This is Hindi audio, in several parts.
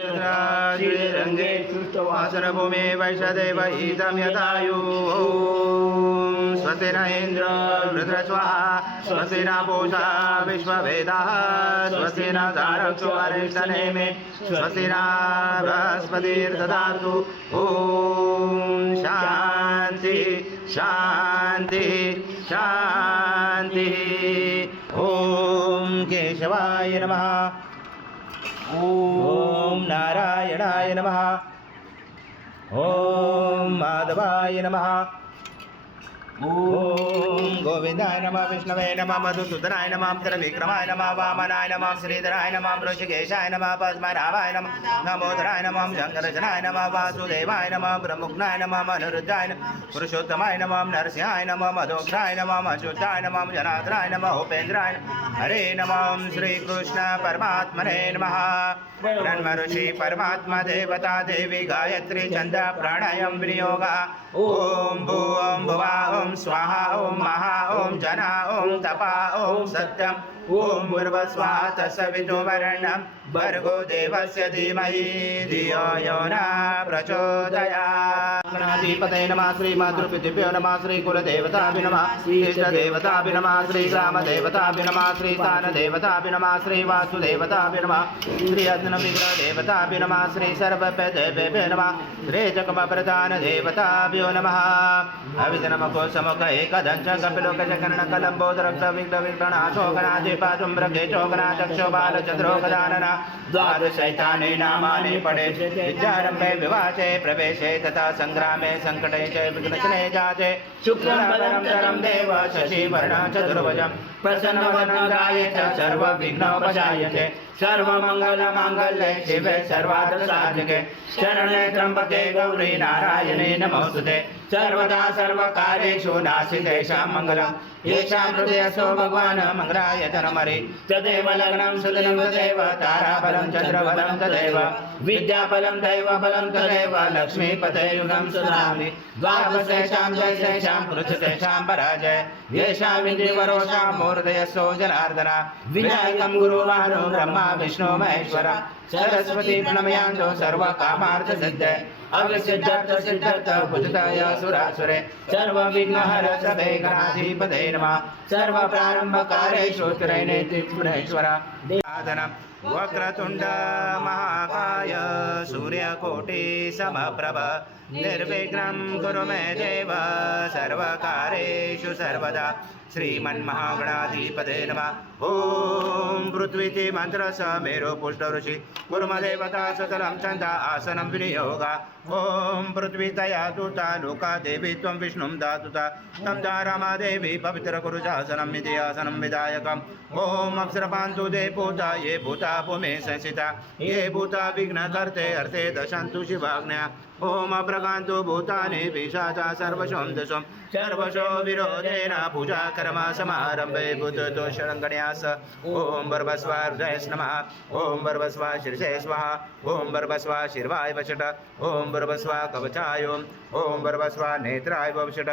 श्रीरङ्गे वासनभूमे वैशदेव ईदं यथायु स्वस्ति न इन्द्र वृत्रस्वाहा स्वस्ति न पूषा विश्ववेदाः स्वस्ति न तारक्षो अरिष्टनेमे स्वस्ति न बृहस्पतिर्दधातु ॐ शान्ति शान्ति शान्ति ॐ केशवाय नमः ॐ नारायणाय नमः ॐ माधवाय नमः ॐ गोविन्दाय नमः विष्णवे नमः मधुसूदनाय नमः त्रिविक्रमाय नमः वामनाय नमः श्रीधराय नमः ऋषिकेशाय नमः पद्मनाभाय नमः नमोदराय नमः शङ्करजनाय नमः वासुदेवाय नमः ब्रह्मज्ञाय नमः अनिरुद्धाय नमः पुरुषोत्तमाय नमः नरसिंहाय नमः मधोक्षाय नमः अच्युताय नमः जनार्दनाय नमः उपेन्द्राय नमः हरे नमः श्रीकृष्ण परमात्मने नमः ब्रह्म ऋषि परमात्मा देवता देवी गायत्री छंद प्राणायाम विनियोग ओम भूम भुवा ओम स्वाहा ओम महा ओम जना ओम तपा ओम सत्यम ओम भूर्भुवस्सुवः तत्सवितुर्वरेण्यं भर्गो देवस्य धीमहि धियो यो न प्रचोदयात्। गणाधिपतये नमः श्रीमातृपितृभ्यो नमः श्रीकुलदेवताभ्यो नमः श्रीइष्टदेवताभ्यो नमः श्रीग्रामदेवताभ्यो नमः श्रीस्थानदेवताभ्यो नमः श्रीवासुदेवताभ्यो नमः श्रीअग्निविग्रहदेवताभ्यो नमः श्रीसर्वदेवेभ्यो नमः श्रीचक्रप्रधानदेवताभ्यो नमः अविधनमकोसमुख एकदञ्च कपिलोकचकर्णकलम्बोदरक्तविग्रहविग्रहणाशोकनादि पादुम्ब्रके चोकनाचक्षो बालचन्द्रोगदानना द्वादशैतानि नामानि पठे विद्यारम्भे विवाचे प्रवेशे तथा सङ्ग्रामे सङ्कटे च विघ्नचने जाते शुक्लवरं देव शशिवर्णं चतुर्भुजं प्रसन्नवदनं ध्यायेत् सर्वविघ्नोपशायते सर्वमङ्गलमाङ्गल्ये शिवे सर्वार्थसाधिके शरणे त्र्यम्बके गौरी नारायणे नमोस्तुते सर्वदा सर्वकार्येषु नास्तितेषां मङ्गलं येषां हृदयसो भगवान् मङ्गलाय जनमरि तदेव लग्नं सुदिनं तदेव ताराबलं चन्द्रबलं तदेव विद्याबलं दैवबलं तदेव लक्ष्मीपते युगं सुधामि द्वादशेषां जयशेषां पृथ्वीतेषां पराजय येषां विधिवरोषां मूर्धयसो जनार्दन विनायकं गुरुवानो ब्रह्मा विष्णु महेश्वर सरस्वती प्रणमयान्तो सर्वकामार्थसिद्धे अविसिद्धार्थ सिद्धार्थ भुजताय सुरासुरे सर्वविघ्नहर सभे गणाधिपते नमः सर्वप्रारम्भकारेषु त्रैनेति पुरेश्वर साधनम् वक्रतुण्ड महाकाय सूर्यकोटि समप्रभ निर्विघ्नं कुरु मे देव सर्वकारेषु सर्वदा श्रीमन्महागणाधिपते नमः ॐ पृथ्वीति मन्त्रस्य मेरु पुष्ट ऋषि कुर्मदेवता सतलं चन्द आसनं विनियोग ॐ पृथ्वीतया दूता लोका देवी त्वं विष्णुं दातुता तं रमादेवी पवित्रकुरुशासनं इति आसनं विधायकम् ॐ अप्सरपान्तु दे भूता ये भूता भूमे संसिता ये भूता विघ्नकर्ते अर्थे दशन्तु शिवाज्ञा ॐ अप्रगान्तु भूतानि पिशाचा सर्वशों दशं सर्वशो विरोधेन पूजा कर्म समारम्भे भूतो शरणगण्यास ॐ भर्भस्व हृदये नमः ॐ भर्भस्व शीर्षे स्वाहा ॐ भर्भस्व शिर्वाय वषट ॐ भर्भस्व कवचाय ॐ भर्भस्व नेत्राय वषट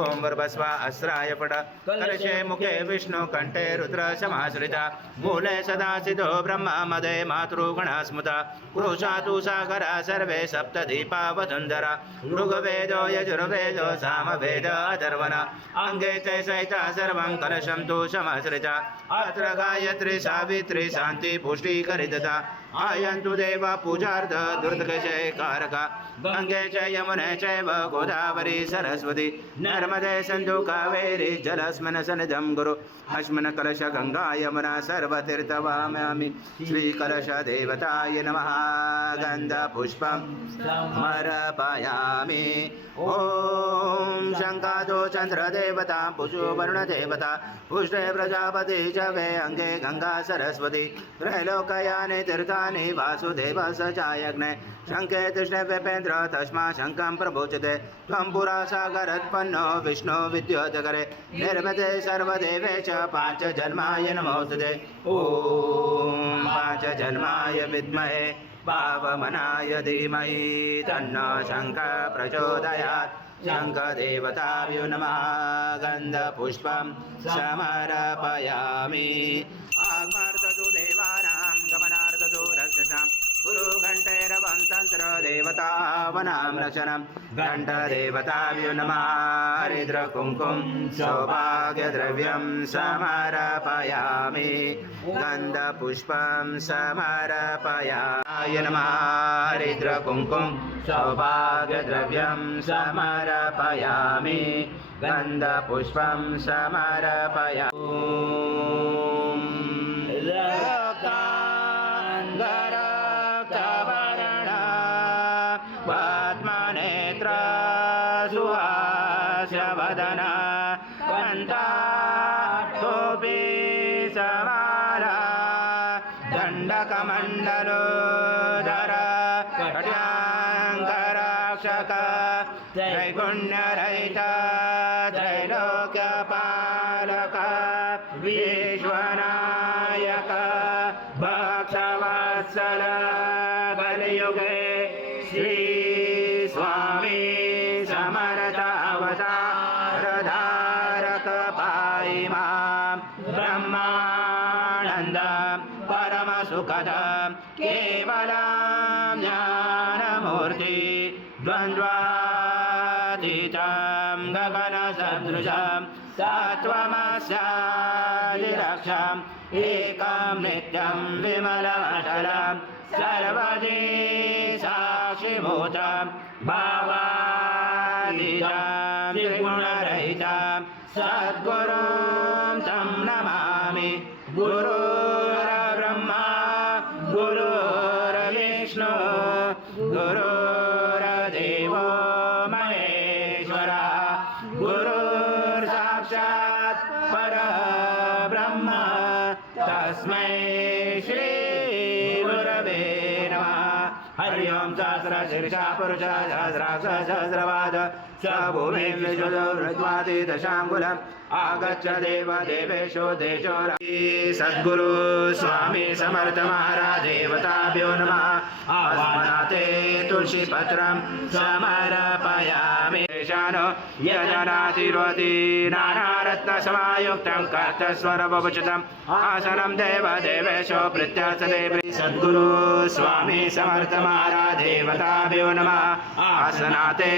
ॐ भर्भस्व अस्त्राय पट कलशे मुखे विष्णु कंठे रुद्र समाश्रिता मूले सदासितो ब्रह्म मदे मातृगणा स्मृता पुरुषातु सागरा सर्वे सप्तदीपा वसुन्धरा ऋग्वेदो यजुर्वेदो सामवेद अथर्वण अंगे च सहिता सर्वं कलशं तु समाश्रिता अत्र गायत्री सावित्री शान्ति पुष्टिकरिता आयन्तु देव पूजार्थ दुर्दशे कारक गंगे च यमुने चैव गोदावरी सरस्वती नर्मदे सिन्धु कावेरी जलस्मिन् सन्निधं गुरु अस्मिन् कलश गंगा यमुना सर्वतीर्थवाम्यामि श्रीकलश देवताय नमः गन्धपुष्पं समर्पयामि ॐ शङ्कादो चन्द्रदेवता पुषो वरुणदेवता पुष्टे प्रजापति च वे अंगे गंगा सरस्वती त्रैलोकयानि तीर्थानि वासुदेव स चायग्ने शङ्खे कृष्णे वेपेन्द्र तस्मा शङ्खं प्रभोचते त्वं पुरा सागरोत्पन्नो विष्णु विद्योतकरे निर्मते सर्वदेवे च पाञ्चजन्माय नमोस्तुते ॐ पाञ्चजन्माय विद्महे पावमनाय धीमहि तन्नो शङ्खः प्रचोदयात् शङ्खदेवताभ्यो नमः गन्धपुष्पं समर्पयामि आगमार्थतो देवानां गमनार्थतो रक्षसां गुरु घंटैरवं तंत्र देवतावनां रचनं घंटदेवताभ्यो नमः हरिद्र कुंकुम सौभाग्यद्रव्यं समर्पयामि गन्धपुष्पं समर्पयामि नमः हरिद्र कुंकुम सौभाग्यद्रव्यं समर्पयामि गन्धपुष्पं समर्पयामि रक्ताङ्गरक्तवर्ण पद्मनेत्र सुहास्यवदन कण्ठाटोपि समाला दण्डकमण्डलोदर कट्याङ्गरक्षक त्रैगुण्यरहित त्रैलोक्यपालक विश्वनायक भक्तवत्सल कलियुगे श्री स्वामी समर्थ अवतारधारक पाहि मां ब्रह्मानन्द परमसुखद केवलं ज्ञानमूर्ति द्वन्द्वातीतं गगनसदृशं तत्त्वमस्यादिलक्ष्यम् एकं नित्यं विमलमचलं सर्वदि साक्षिभूतं भावातीतं त्रिगुणरहितं सद्गुरुं तं नमामि गुरुर्ब्रह्मा गुरुर्विष्णु गुरुर्देवो महेश्वरः गुरुर्साक्षात् परब्रह्म तस्मै श्री गुरवे नमः हरि ओं सहस्रशीर्षा पुरुष सहस्राक्ष सहस्रपाद स भूमिं विश्वदृत्वाति दशाङ्गुलम् आगच्छ देव देवेशो देशो सद्गुरु स्वामी समर्थ महाराज देवताभ्यो नमः आस्मनाते तुलसी पत्रं समर्पयामि शानो यजनातिर्वति नानारत्नसमायुक्तं कर्तस्वरवभुषितम् आसनं देव देवेशो प्रत्यासते सद्गुरु स्वामी समर्थ महाराज देवताभ्यो नमः आसनाते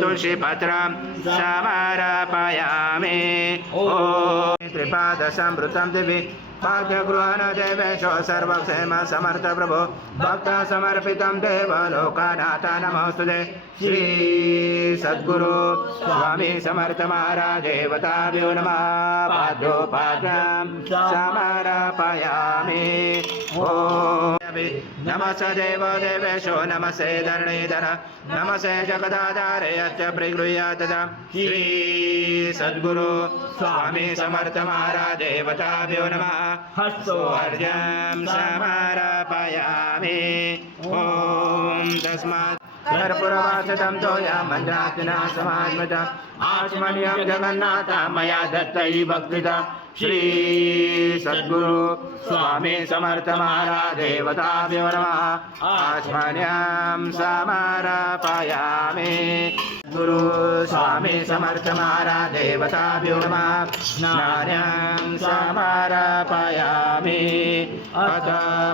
तुलसी पत्रं समर्पयामि ॐ त्रिपादसंवृतं दिवि भाग्यगृहण देवेशो सर्वक्षेम समर्थ प्रभो भक्त समर्पितं देव लोकनाथ नमोस्तुते श्री सद्गुरु स्वामी समर्थ महाराज देवताभ्यो नमः पादोपाद्यं समर्पयामि ॐ नमस्ते देव देवेशो नमस्ते धरणीधर नमस्ते जगदाधारे यच्च प्रगृह्यात् श्री सद्गुरु स्वामी समर्थ महाराज देवताभ्यो नमः हस्तोर्जं समर्पयामि ॐ तस्मात् कर्पूरवासितं तोया मञ्जातिना समात्मजम् आचमनीयं जगन्नाथ मया दत्तै भक्तिता श्री सद्गुरु स्वामी समर्थ महाराज देवताभ्यो नमः आचमनीयं समर्पयामि गुरु स्वामी समर्थ महाराज देवताभ्यो नमः स्नानं समर्पयामि अथ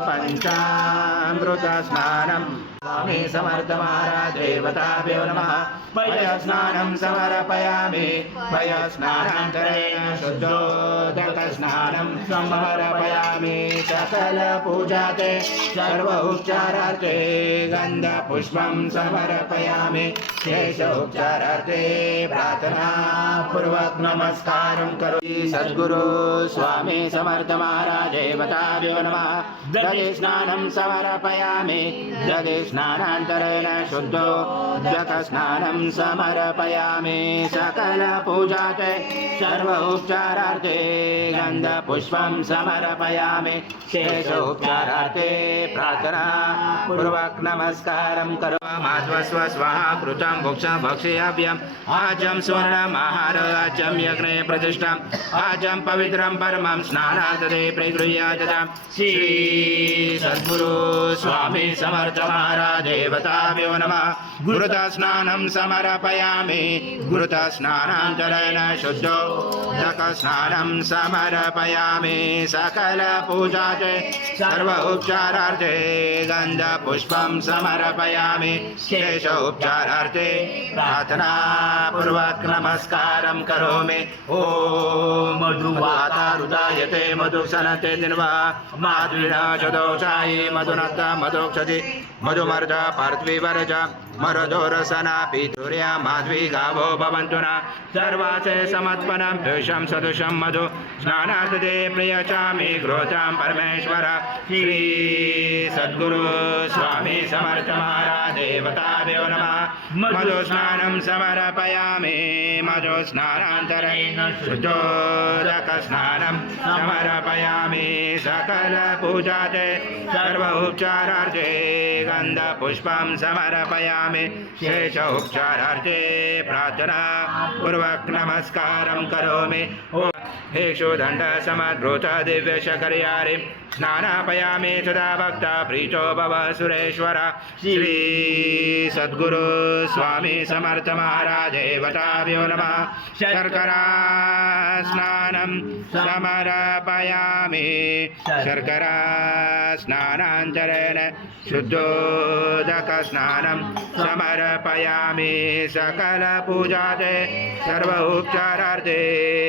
पंचामृत स्नानं स्वामी समर्थ महाराज देवताभ्यो नमः पयस्नानं समर्पयामि पयस्नानान्तरेण शुद्धोदकस्नानं समर्पयामि सकल पूजाते सर्व उपचारार्थे गन्धपुष्पं समर्पयामि शेष उपचारार्थे प्रार्थना पूर्वक नमस्कारं करोमि सद्गुरु स्वामी समर्थ महाराज देवताभ्यो नमः दधि स्नानं समर्पयामि दधि स्नानान्तरेण शुद्धोदकस्नानं समर्पयामि सकल पूजाते सर्व उपचारार्थे गन्धपुष्पं समर्पयामि शेष उपचारार्थे प्रार्थना पूर्वक नमस्कारं करोमि माध्वस्व स्वाहा कृतं भुक्ष भक्ष भक्षयाभ्यम् आजं स्वर्णमहार आजं यज्ञे प्रतिष्ठाम् आजं पवित्रं परमं स्नानार्थदे प्रगृह्याददां श्री सद्गुरु स्वामी समर्थ महाराज देवताभ्यो नमः गुरुता स्नानं समर्पयामि गुरुता स्नानान्तरेण शुद्धोदक स्नानं समर्पयामि सकल पूजाते सर्व उपचारार्थे गंध पुष्पं समर्पयामि शेष उपचारार्थे प्रार्थना पूर्वक नमस्कारं करोमि ओम मधुवाता रुदायते मधुसनते दिन्वा माधुरिणा चदोषायि मधुनत्त मधुक्षति मधुमर्ज पार्थिवरज मरदोरसना पितुर्या माध्वी गावो भवन्तु न सर्वासे समत्पनं दुषं सदुषं मधु स्नानार्थदे प्रियचामि गृहतां परमेश्वर श्री सद्गुरु स्वामी समर्थ महाराज देवताभ्यो नमः मधु स्नानं समर्पयामि मधु स्नानान्तरेण शुद्धोदक स्नानं समर्पयामि सकल पूजाते सर्व उपचारार्थे गंध पुष्पं समर्पयामि शेष उपचारार्थे प्रार्थना पूर्वक नमस्कारं करोमि हेक्षुदण्ड समद्भूत दिव्य शकर्यारि स्नानापयामि सदा भक्त प्रीतो भव सुरेश्वर श्री सद्गुरु स्वामी समर्थ महाराज देवताभ्यो नमः शर्करा स्नानं समर्पयामि शर्करा स्नानान्तरेण शुद्धोदक स्नानं समर्पयामि सकल पूजाते सर्व उपचारार्थे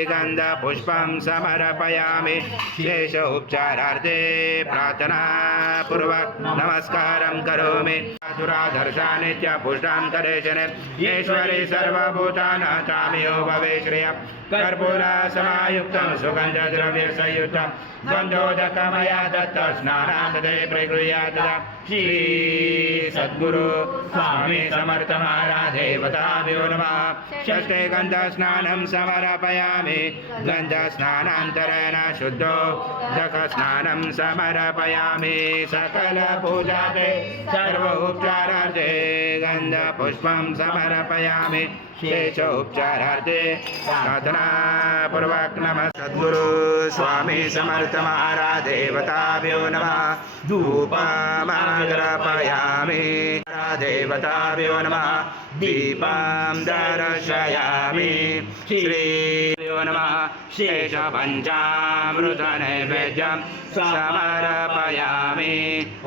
गंध पुष्पं समर्पयामि शेष उपचारार्थे प्रार्थना पूर्वक नमस्कारं करोमि दुराधर्षा नित्य पुष्टां करेशन ईश्वरी सर्वभूतानां चामियो भवे श्रिय कर्पूर समायुक्तं सुगंध द्रव्य संयुक्तं गंधोदकमया दत्त स्नानान्तदे प्रगृह्यात् श्री सद्गुरु स्वामी समर्थ महाराज देवताभ्यो नमः षष्ठे गंध स्नानं समर्पयामि गंध स्नानान्तरेण शुद्धोदक स्नानं समर्पयामि सकल पूजाते सर्व उपचारार्थे गंध पुष्पं समर्पयामि शेष उपचारार्थे प्रार्थना पूर्वक नमः सद्गुरु स्वामी समर्थ महाराज देवताभ्यो नमः धूपमाग्रापयामि देवताभ्यो नमः दीपं दर्शयामि श्रीभ्यो नमः शेष पञ्चामृत नैवेद्यं समर्पयामि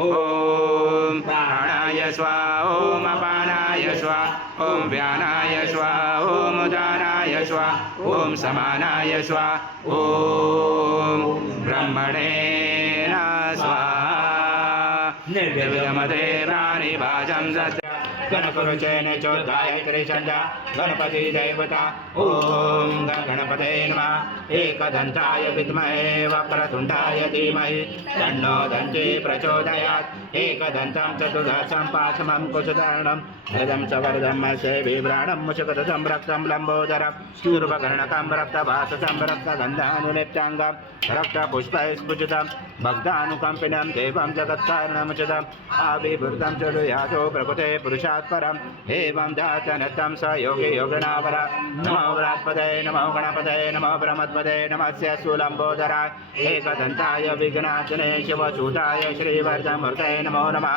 ॐ प्राणाय स्वाहा ॐ अपानाय स्वाहा ॐ व्यानाय स्वाहा ॐ उदानाय स्वाहा ॐ समानाय स्वाहा ॐ ब्रह्मणे स्वाहा निर्विघ्नमते प्राणिभाजं सत्य गणपुरुषेण चोद्धाय त्रिछन्द गणपति देवता ओम गणपते नमः एकदन्ताय विद्महे वक्रतुण्डाय धीमहि तन्नो दन्ती प्रचोदयात् एकदन्तं चतुर्दशं पाशमं कुशधारणं गदं च वरदं सेविभ्राणं मुचकदं रक्तं लम्बोदरं शूर्पकर्णकं रक्तभासतं रक्तगन्धानुलेप्ताङ्गं रक्तपुष्पैस्फुजितं भक्तानुकम्पिनं देवं जगत्कारणमुचितम् आविर्भूतं च यातो प्रकृते पुरुषात् परम् एवं जातनतं स योगे योगिनावर नमो व्रात्पदे नमो गणपते नमो ब्रह्मत्पदे नमस्य सुलम्बोदराय एकदन्ताय विघ्नाचने शिवसूताय श्रीवर्धमूर्तये नमो नमः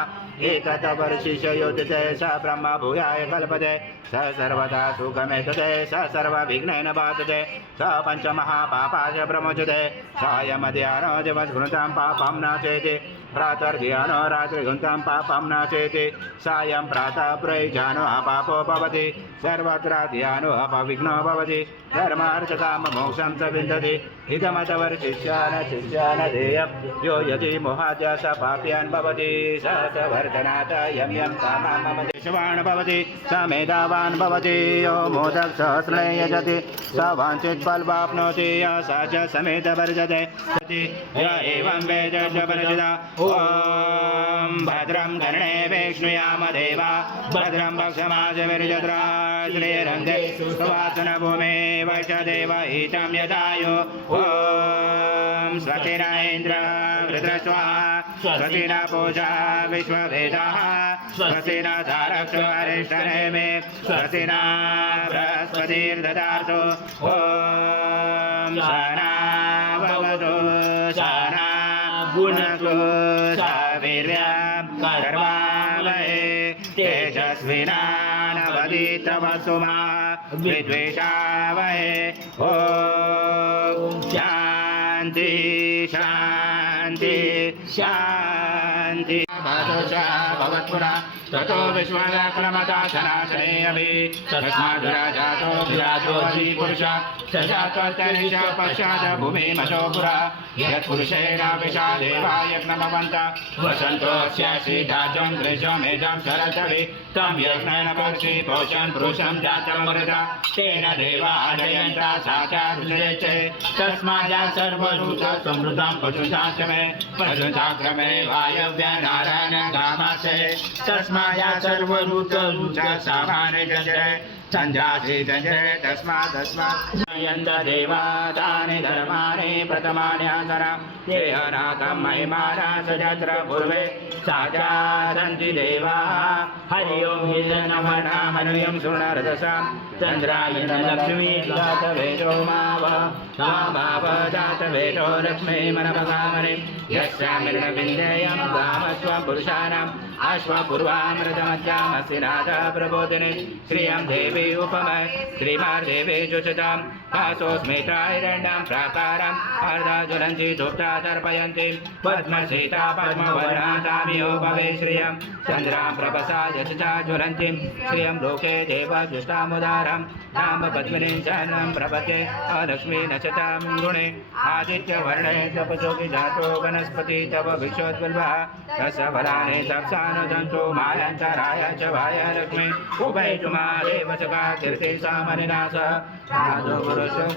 एकतवर्षिषयोदिते स ब्रह्म भूयाय कल्पते स सर्वदा सुखमेतते स सर्वविघ्नेन बाधते स पञ्चमहापापाय प्रमुच्यते सायमध्याह्नो दिवसघृतं पापं नाशयति प्रातर्ध्यानो रात्रिघृतं पापं नाशयति सायं प्रातः प्रयुजानो अपापो भवति सर्वत्र ध्यानो अपविघ्नो भवति धर्मार्थकाम मोक्षं च विन्दति इदमतवर्षिष्यान शिष्यान ध्येयं यो यदि मोहाद्य स पाप्यान् भवति स वर्धनात् यं यं कामां मम देशवान् भवति स मेधावान् भवति यो मोदक सहस्रे यजति स वाञ्छित् फलमाप्नोति य स च समेत वर्जते य एवं वेद च वर्जित ॐ भद्रं कर्णे विष्णुयाम देवा भद्रं भक्षमाजविर्जत्रा श्रीरन्ते सुवासनभूमे वैषदेवहितं यदायो ॐ स्वस्ति न इन्द्र वृत्रस्वाहा स्वस्ति न पूजा विश्ववेदाः स्वस्ति न धारक्ष अरिष्टनेमे स्वस्ति न बृहस्पतिर्ददातु ॐ सहना भवतु सहना भुनक्तु सवीर्यं कर्वावहै तेजस्विनावधीतमस्तु मा विद्विषावहै ॐ शान्ति शान्ति शान्ति भवत्पुरा ततो विश्वव्याक्रमता शनाशने अभि तस्माद्विराजातो विराजो पुरुष स जातोऽन्तरिक्ष पश्चात् भूमिमशो पुरा यत्पुरुषेण विशादेवा यज्ञमवन्त वसन्तोऽस्य श्रीधाजं दृशमेजं शरदवि तं यज्ञेन पक्षि पोषं पुरुषं जातमृता तेन देवा आदयन्ता साक्षादुषेचे तस्माद्या सर्वभूत समृद्धं पशुशास्त्रमे पशुशास्त्रमे वायव्य नारायण गामासे तस्माया सर्वभूत सामान्य जंजरे संजासी जंजरे तस्मात् यन्त देवा तानि धर्माणि प्रथमान्यासरा देहनाकं महिमाना सजत्र पूर्वे साजा सन्ति देवाः हरि ओं नमनामनुयं सुवर्णरजसा चन्द्रायण लक्ष्मी जातवेदो माव माव जातवेदो लक्ष्मी मनमगामनि यस्यामिर्नविन्देयं गामस्वं पुरुषाणाम् अश्वपूर्वामृतमध्यामस्य नाथ प्रबोधिनि श्रियं देवी उपमय श्रीमार्देवी जुषतां दासोऽस्मित्राहिरण्यं प्राकारम् अर्धज्वलन्ति धूप्ता तर्पयन्ति पद्मसीता पद्मवर्णातामियो भवे श्रियं चन्द्रां प्रभसा यशसा ज्वलन्तीं श्रियं लोके देवजुष्टामुदारं नाम पद्मिनीं शरणं प्रपद्ये अलक्ष्मी नचतां गुणे आदित्यवर्णे तपसोऽपि जातो वनस्पति तव विश्वोद्वल्भः रसफलानि तप्सानुदन्तो मायान्तराय च वाय लक्ष्मी उभयजुमादेव चका कीर्ति सामनिनाश साधु पुरुषो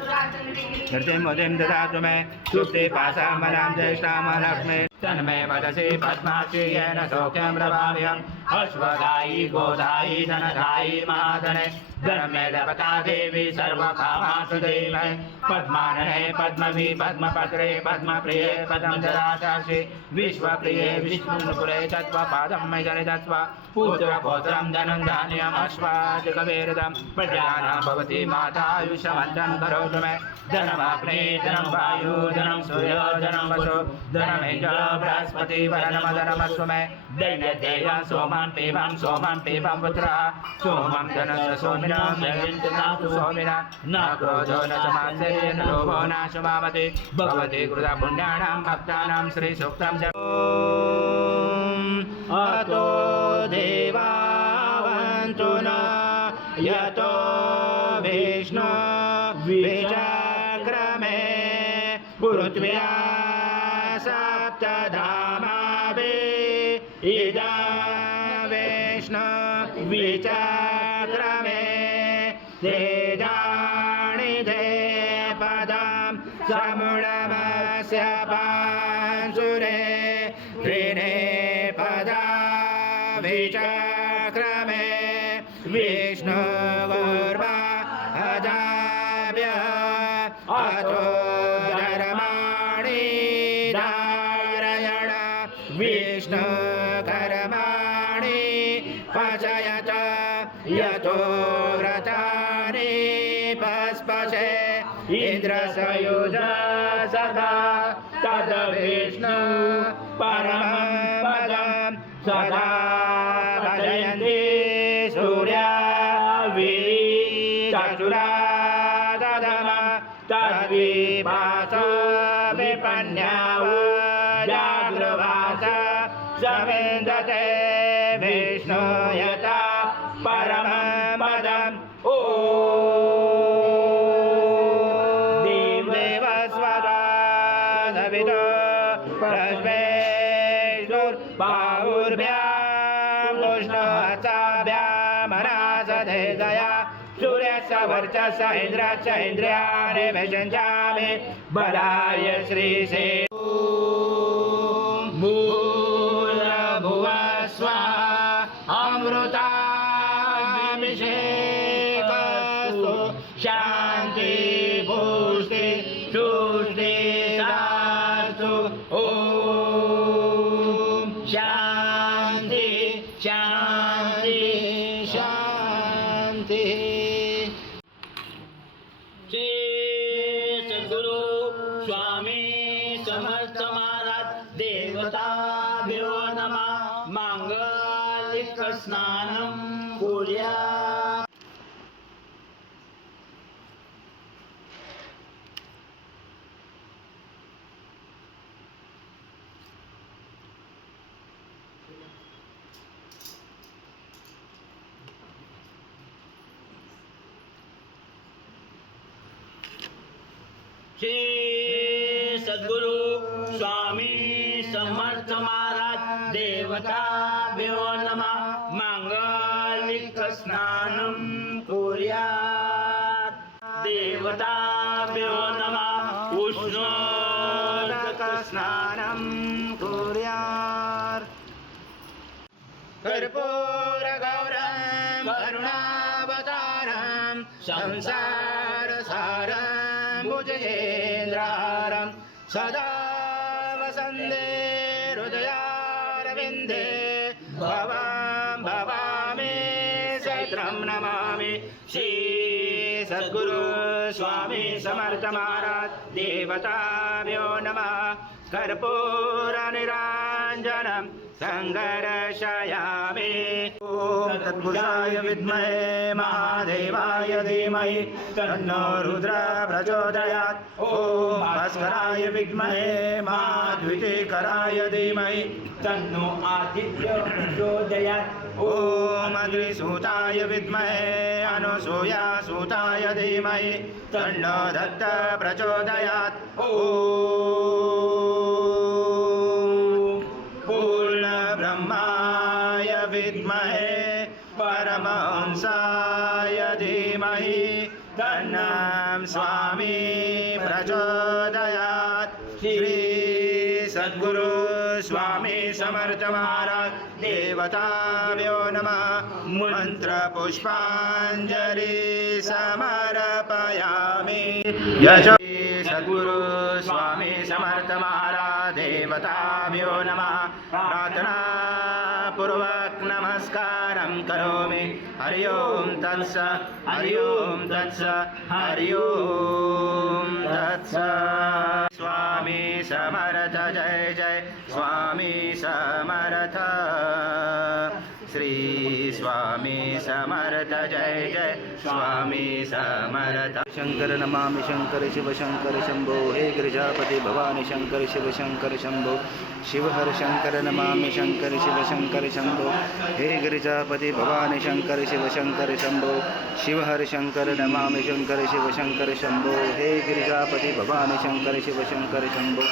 कीर्तिमुदिं ददातु मे सुप्ते पासामनां ज्येष्ठां लक्ष्मी तन्मे वदसि पद्माक्षि येन सौख्यं प्रभाव्यम् अश्वदायी गोदायी धनदायी महाधने धनमे देवता देवी सर्वकामासु देवै पद्मानने पद्मवी पद्मपत्रे पद्मप्रिये पदं ददातासि विश्वप्रिये विष्णुपुरे तत्त्वपादं मे जनितत्व पुत्रपौत्रं धनं धान्यम् अश्वाजकवेरदं प्रजानां भवति माता आयुष्यवन्तं करोतु मे धनमाग्ने धनं वायु धनं सूर्यो धनं वसो धनमेन्द्र बृहस्पति वरनमधनमस्व मे दैन्यदेया सोमान् पीबं पुत्रः सोमं धनस्य सोमिनं जयन्तु सोमिना न क्रोधो न समासेय न लोभो न शुभामति भगवति कृता पुण्यानां भक्तानां श्रीसूक्तं च अतो देवावन्तु न यतो विष्णु विचक्रमे पृथ्व्या सप्तधामाभि इदा विष्णु विचक्रमे तेजानि ते पदं समुणमस्य पांसुरे त्रीणि पदा विचक्रमे विष्णु गुर्वा अजाभ्य अतो धर्माणि धारयण विष्णु कर्माणि पचयत यतो व्रतानि पस्पशे इन्द्रसयुज सदा तद विष्णु परमं पदं सदा भजयन्ति सूर्या चक्षुरा दधम तद्विभास विपन्याव जागृभास सविन्दते विष्णु यथा परमं पदम् ॐ देवस्वदा सवितो प्रश्वेष्णुर्बाहुर्भ्यां पुष्णहस्ताभ्यां मनासधेदया सूर्यस्य वर्चस्य इन्द्रस्य इन्द्रियाणि विषञ्चामि बलाय श्रीशे भूर्भुवः स्वः अमृता अभिषेकस्तु शांति पुष्टि तुष्टि सास्तु ओम शांति शांति शांति। श्री सद्गुरु स्वामी समर्थ महाराज देवताभ्यो नमः। मांगलिक स्नानं कुर्यात्। श्री सद्गुरु स्वामी समर्थ महाराज देवताभ्यो नमः। मांगलिक स्नानं कुर्यात्। देवताभ्यो नमः। उष्णोदक स्नानं कुर्यात्। कर्पूरगौरं करुणावतारं संसारसारं भुजगेन्द्रहारं सदा वसन्दे हृदयारविन्दे भवां भवामि सहस्रं नमामि। श्री सद्गुरु स्वामी समर्थ महाराज देवताभ्यो नमः। कर्पूरनिराञ्जनं संघर्षयामि। ॐ तत्पुरुषाय विद्महे महादेवाय धीमहि तन्नो रुद्रः प्रचोदयात्। ॐ भास्कराय विद्महे महाद्वितीकराय धीमहि तन्नो आदित्यः प्रचोदयात्। ॐ अग्निसूताय विद्महे अनुसूयासूताय धीमहि तन्नो दत्तः प्रचोदयात्। ॐ पूर्णब्रह्माय विद्महे परमहंसाय धीमहि तन्नं स्वामी प्रचोदयात्। श्री सद्गुरु स्वामी समर्थ महाराज देवताभ्यो नमः। मंत्र पुष्पांजलि समर्पयामि। यश सद्गुरु स्वामी समर्थ महाराज देवताभ्यो नमः। प्रार्थना पूर्वक नमस्कारं करोमि। हरि ओम तत्सत् हरि ओम तत्सत् हरि ओम तत्सत्। स्वामी समर्थ जय जय स्वामी समर्थ। श्री स्वामी समर्थ जय जय स्वामी समर्थ। शंकर नमामि शंकर शिव शंकर शंभो। हे गिरिजापति भवानी शंकर शिव शंकर शंभो। शिव हर शंकर नमामि शंकर शिव शंकर शंभो। हे गिरिजापति भवानी शंकर शिव शंकर शंभो। शिव हर शंकर नमामि शंकर शिव शंकर शंभो। हे गिरिजापति भवानी शंकर शिव शंकर शंभो।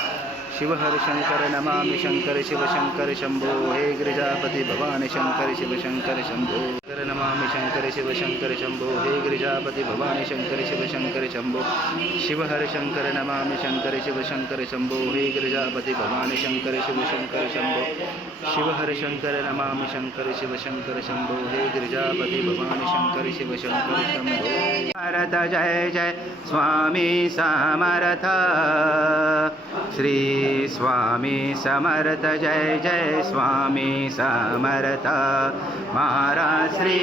शिव हर शंकर नमामि शंकर शिव शंकर शंभो। हे गिरिजापति भवानी शंकर शिव शंकर शंभो। शंकर नमामि शंकर शिव शंकर शंभो। हे गिरिजापति भवानी शंकर शिव शंकर शंभो। शिव हर शंकर नमामि शंकर शिव शंकर शंभो। हे गिरिजापति भवानी शंकर शिव शंकर शंभो। शिव हर शंकर नमामि शंकर शिव शंकर शंभो। हे गिरिजापति भवानी शंकर शिव शंकर शंभो। समर्थ जय जय स्वामी समर्थ। श्री स्वामी समर्थ जय जय स्वामी समर्थ महाराज। श्री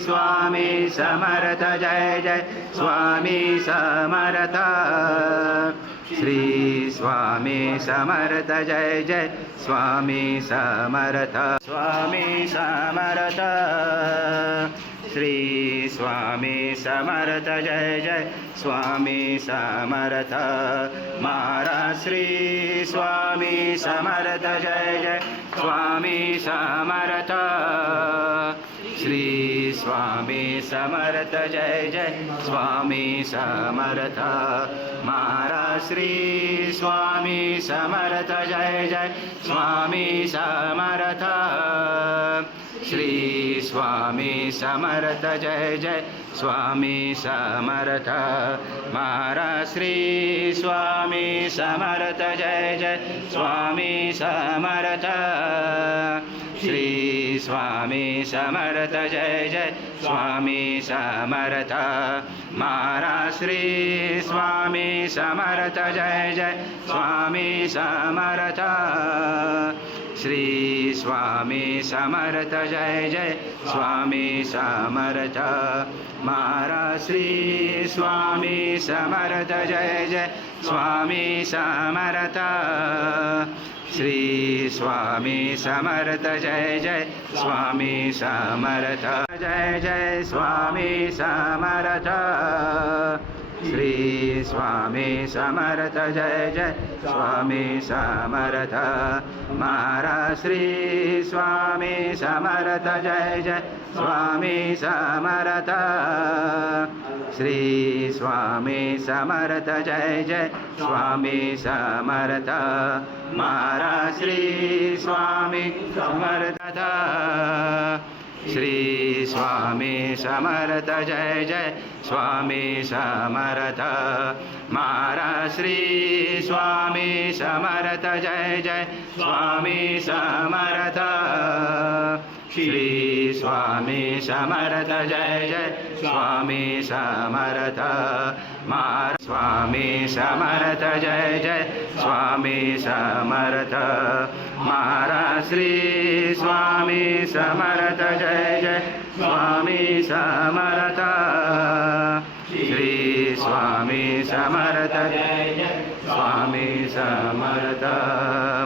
स्वामी समर्थ जय जय स्वामी समर्थ। श्री स्वामी समर्थ जय जय स्वामी समर्थ। स्वामी समर्थ। श्री स्वामी समर्थ जय जय स्वामी समर्थ महाराज। श्री स्वामी समर्थ जय जय स्वामी समर्थ। श्री स्वामी समर्थ जय जय स्वामी समर्थ महाराज। श्री स्वामी समर्थ जय जय स्वामी समर्थ। श्री स्वामी समर्थ जय जय स्वामी समर्थ महाराज। श्री स्वामी समर्थ जय जय स्वामी समर्थ। श्री स्वामी समर्थ जय जय स्वामी समर्थ महाराज श्री स्वामी समर्थ जय जय स्वामी समर्थ श्री स्वामी समर्थ जय जय स्वामी समर्थ महाराज श्री स्वामी समर्थ जय जय स्वामी समर्थ श्री स्वामी समर्थ जय जय स्वामी समर्थ जय जय स्वामी समर्थ श्री स्वामी समर्थ जय जय स्वामी समर्थ महाराज श्री स्वामी समर्थ जय जय स्वामी समर्थ श्री स्वामी समर्थ जय जय स्वामी समर्थ महाराज श्री स्वामी समर्थ श्री स्वामी समर्थ जय जय स्वामी समर्थ महाराज श्री स्वामी समर्थ जय जय स्वामी समर्थ श्री स्वामी समर्थ जय जय स्वामी समर्थ महाराज स्वामी समर्थ जय जय स्वामी समर्थ महाराज श्री स्वामी समर्थ जय जय स्वामी समर्थ श्री स्वामी समर्थ जय जय स्वामी समर्थ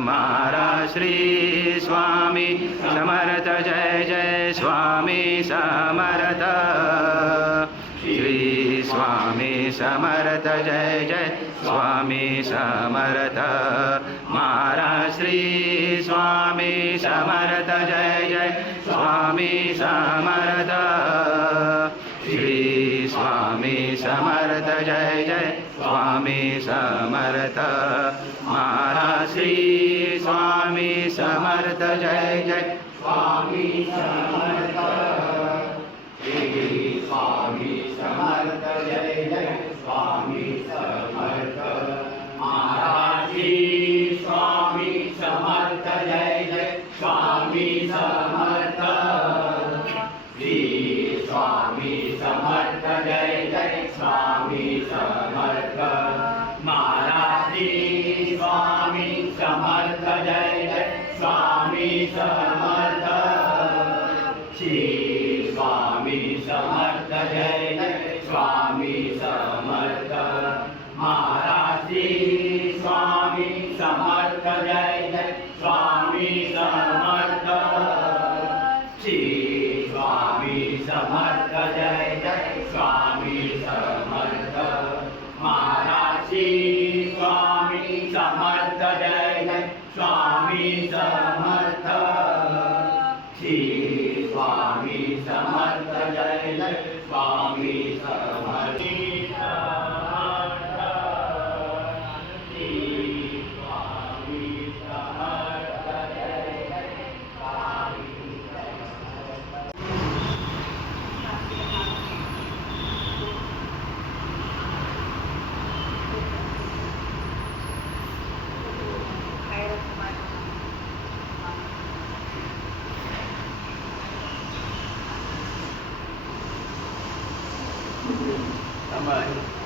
महाराज श्री स्वामी समर्थ जय जय स्वामी समर्थ श्री स्वामी समर्थ जय जय स्वामी समर्थ महाराज श्री स्वामी समर्थ जय जय स्वामी समर्थ श्री स्वामी समर्थ जय जय स्वामी समर्थ महाराज श्री स्वामी समर्थ जय जय स्वामी समर्थ श्री स्वामी समर्थ जय जय स्वामी समर्थ महाराज श्री स्वामी समर्थ जय जय स्वामी समर्थ श्री स्वामी समर्थ जय जय स्वामी समर्थ महाराज श्री स्वामी समर्थ जय जय स्वामी समर्थ श्री स्वामी समर्थ जय जय स्वामी समर्थ महाराज श्री स्वामी समर्थ जय जय स्वामी समर्थ श्री स्वामी समर्थ जय जय स्वामी समर्थ महाराज श्री स्वामी समर्थ जय जय स्वामी समर्थ श्री स्वामी समर्थ जय जय स्वामी समर्थ Cảm ơn.